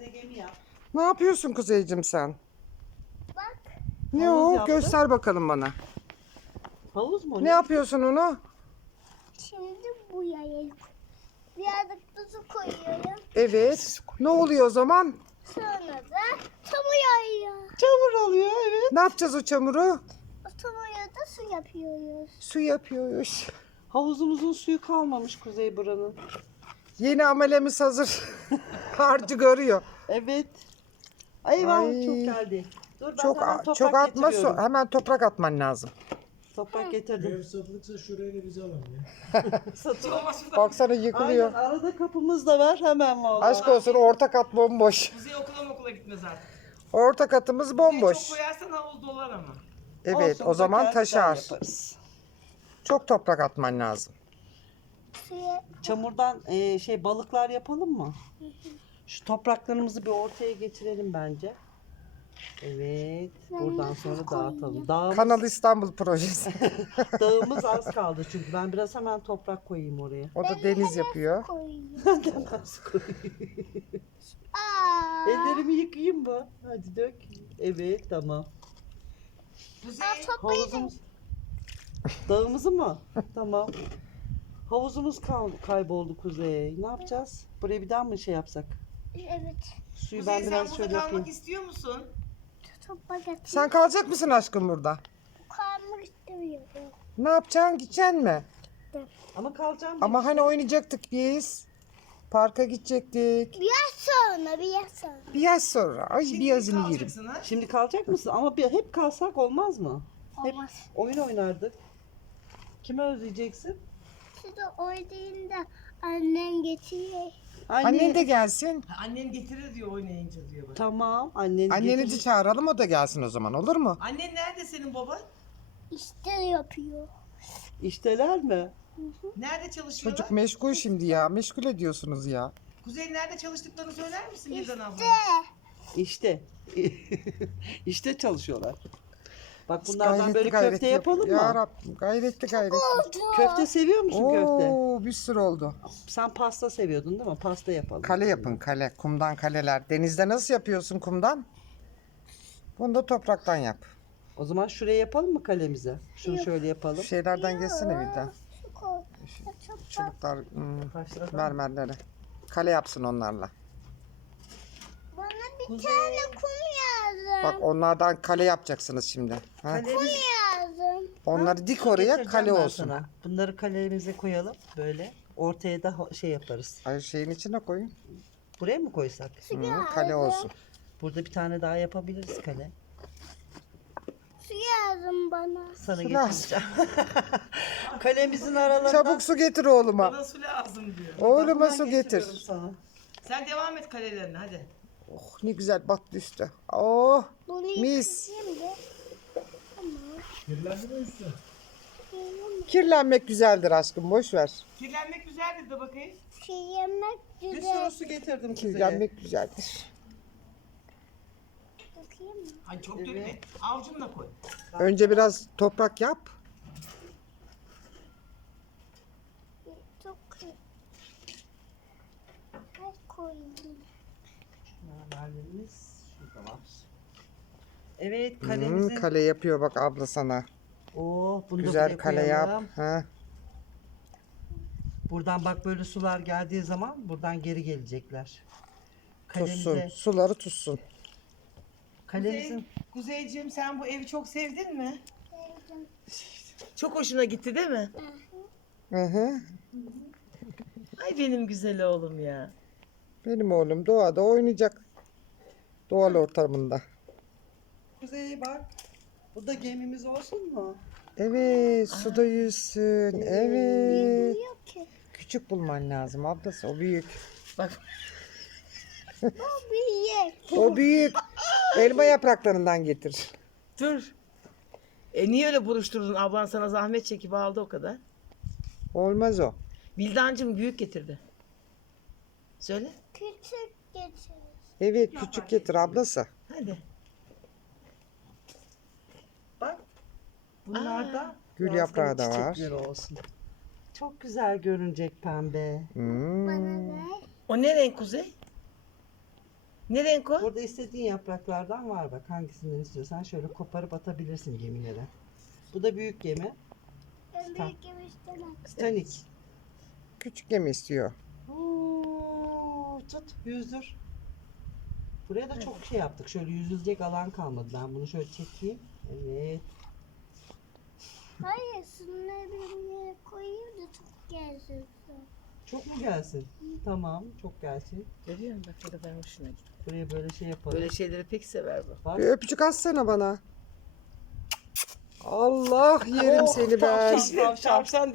Bize gemi yap. Ne yapıyorsun Kuzeycim sen? Bak. Ne Havuz o? yaptım. Göster bakalım bana. Havuz mu? Ne yapıyorsun onu? Şimdi bu yayı birazcık tuzu koyuyorum. Evet. Ne oluyor o zaman? Sonra da çamur yayıyor. Çamur alıyor evet. Ne yapacağız o çamuru? O çamura da su yapıyoruz. Su yapıyoruz. Havuzumuzun suyu kalmamış Kuzey buranın. Yeni amelemiz hazır. Harcı görüyor. Evet. Eyvah Ay. çok geldi. Dur ben Çok hemen toprak çok atma su. getiriyorum. Hemen toprak atman lazım. Toprak getirdim. Ev satılıksa şuraya da bizi alalım ya. Satın. Baksana Aynen yıkılıyor. arada kapımız da var hemen valla. Aşk olsun orta kat bomboş. Kuzey okula okula gitmez artık. Orta katımız Kuzey bomboş. çok koyarsan havuz dolar ama. Evet Olsun, o zaman döker, güzel taşar. yaparız. Çok toprak atman lazım. Suya Çamurdan e, şey balıklar yapalım mı? Şu topraklarımızı bir ortaya getirelim bence. Evet. Buradan sonra dağıtalım. Dağımız, Kanal İstanbul projesi. dağımız az kaldı çünkü. Ben biraz hemen toprak koyayım oraya. O da deniz yapıyor. koyuyorum. Az koyayım. Ellerimi yıkayayım mı? Hadi dök. Evet tamam. Kuzey Havuzumuz. Dağımızı mı? tamam. Havuzumuz kayboldu Kuzey. Ne yapacağız? Buraya bir daha mı şey yapsak? Evet. Suyu Kuzey ben sen biraz burada şöyle kalmak yapayım. istiyor musun? Topa getir. Sen kalacak mısın aşkım burada? Kalmak istemiyorum. Ne yapacaksın? Gideceksin mi? Ama kalacağım. Ama hani oynayacaktık biz. Parka gidecektik. Bir yaz sonra, bir yaz sonra. Bir yaz sonra. Ay Şimdi bir yazını yerim. kalacaksın ha? Şimdi kalacak mısın? Ama bir, hep kalsak olmaz mı? Hep Olmaz. oyun oynardık. Kimi özleyeceksin? Size oynayın da annem getiriyor. Anne. Annen de gelsin. Ha, Annen getirir diyor oynayınca diyor bak. Tamam. Anneni Anneni de getir. çağıralım o da gelsin o zaman olur mu? Annen nerede senin baban? İşte yapıyor. İşteler mi? Nerede çalışıyorlar? Çocuk meşgul şimdi ya. Meşgul ediyorsunuz ya. Kuzey nerede çalıştıklarını söyler misin Bildan abla? İşte. işte çalışıyorlar. Bak bunlardan Gayretli böyle gayretli köfte yap- yapalım Ya mı? Rabbim gayretli gayretli. Köfte seviyor musun köfte? Oo bir sürü oldu. Sen pasta seviyordun değil mi? Pasta yapalım. Kale yapın kale. Kumdan kaleler. Denizde nasıl yapıyorsun kumdan? Bunu da topraktan yap. O zaman şuraya yapalım mı kalemize? Şunu şöyle yapalım. Şu şeylerden geçsene bir de. Şu Çubuklar, hmm, mermerleri. Kale yapsın onlarla. Bana bir tane kum lazım. Bak onlardan kale yapacaksınız şimdi. Ha? Kalemiz lazım. Onları dik oraya getireceğim kale ben olsun. sana. Bunları kalemize koyalım böyle. Ortaya da ho- şey yaparız. Ay şeyin içine koyun. Buraya mı koysak? Hı, kale olsun. Burada bir tane daha yapabiliriz kale. Su lazım bana. Sana Su getireceğim. Kalemizin aralarından. Çabuk su getir oğluma. Bana su lazım diyor. Oğluma su getir. Sana. Sen devam et kalelerine hadi. Oh ne güzel battı üstü. Oh Bunu mis. Kirlendi mi üstü? Kirlenmek güzeldir aşkım boş ver. Kirlenmek güzeldir de bakayım. Yemek Bir güzel. sürü su getirdim kuzeye. Kirlenmek güzeldir. Bakayım mı? Ay çok Evet. dökme. Avucunla koy. Önce biraz toprak yap. Çok iyi. Ay koyayım. Mermerlerimiz şurada var. Evet Hmm, kalemizin. kale yapıyor bak abla sana. Oh, bunu da Güzel buraya kale yap. Ha. Buradan bak böyle sular geldiği zaman buradan geri gelecekler. Tutsun. Kalemize, Suları tutsun. kalemizin Kuzey, Kuzeyciğim sen bu evi çok sevdin mi? Sevdim. Çok hoşuna gitti değil mi? Hı hı. Ay benim güzel oğlum ya. Benim oğlum doğada oynayacak. Doğal ortamında. Kuzey bak. Bu da gemimiz olsun mu? Evet suda yüzsün. Evet. Yok ki. Küçük bulman lazım ablası o büyük. Bak O büyük. O büyük. Elma yapraklarından getir. dur. E niye öyle buruşturdun? Ablan sana zahmet çekip aldı o kadar. Olmaz o. Bildancım büyük getirdi. Söyle. Küçük getirir. Evet küçük getir ablası. Hadi. Bak. Bunlarda Gül yaprağı da var. çiçekleri olsun. Çok güzel görünecek pembe. Hmm. Bana ver. O ne renk Kuzey? Ne renk o? Burada istediğin yapraklardan var bak. Hangisinden istiyorsan şöyle koparıp atabilirsin gemilere. Bu da büyük gemi. En büyük gemi istemem. Titanic. Küçük gemi istiyor. Oo, tut yüzdür. Buraya da çok şey yaptık. Şöyle yüzülecek alan kalmadı. Ben bunu şöyle çekeyim. Evet. Hayır şunları bir yere koyayım da çok gelsin. Çok mu gelsin? Tamam, çok gelsin. Görüyor musun? Bak ne kadar hoşuna gitti. Buraya böyle şey yapalım. Böyle şeyleri pek sever bu. Bak. Bir öpücük atsana bana. Allah yerim Oh, seni ben. tavşan, tavşan. Tavşan